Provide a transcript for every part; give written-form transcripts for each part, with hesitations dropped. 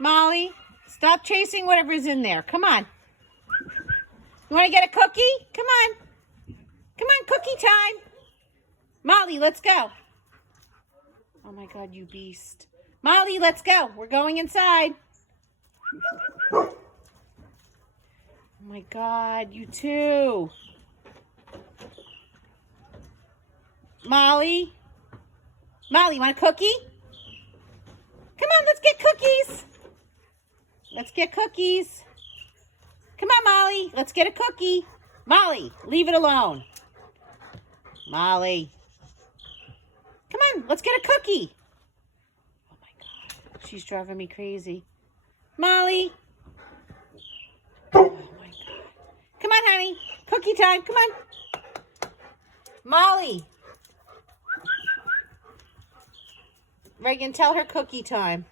Molly, stop chasing whatever's in there. Come on. You want to get a cookie? Come on. Come on, cookie time. Molly, let's go. Oh my God, you beast. Molly, let's go. We're going inside. Oh my God, you too. Molly? Molly, you want a cookie? Come on, let's get cookies. Let's get cookies. Come on, Molly. Let's get a cookie. Molly, leave it alone. Molly. Come on, let's get a cookie. Oh my God, she's driving me crazy. Molly. Oh my God. Come on, honey. Cookie time. Come on. Molly. Reagan, tell her cookie time.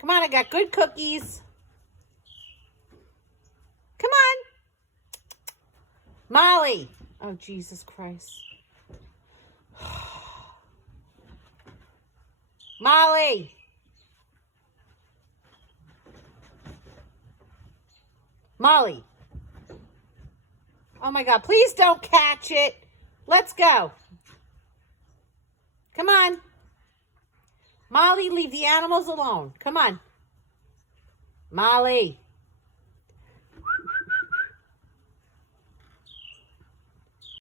Come on, I got good cookies. Come on. Molly. Oh, Jesus Christ. Molly. Molly. Oh my God, please don't catch it. Let's go. Come on. Molly, leave the animals alone. Come on. Molly.